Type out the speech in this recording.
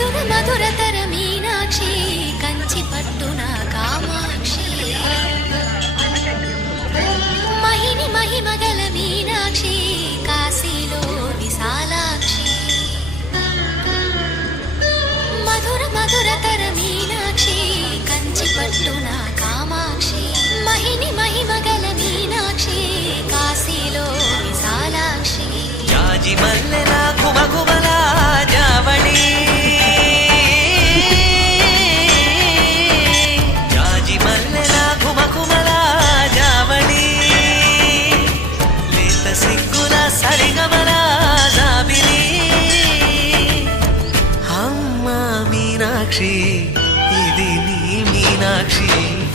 మధుర మధురతర మీనాక్షి కంచి పట్టున కామాక్షి మహిని మహిమగల మీనాక్షి కాశీలో విశాలాక్షి మధుర మధురతర మీనాక్షి కంచి పట్టున కామాక్షి మహిని మహిమగల మీనాక్షి కాశీలో విశాలాక్షి జాజి మల్లెల ఘుమఘుమల జావళి జాజి మల్లెల ఘుమఘుమల జావళి లేత సిగ్గుల సరిగమల జాబిలి అమ్మ మీనాక్షి ఇది నీ మీనాక్షి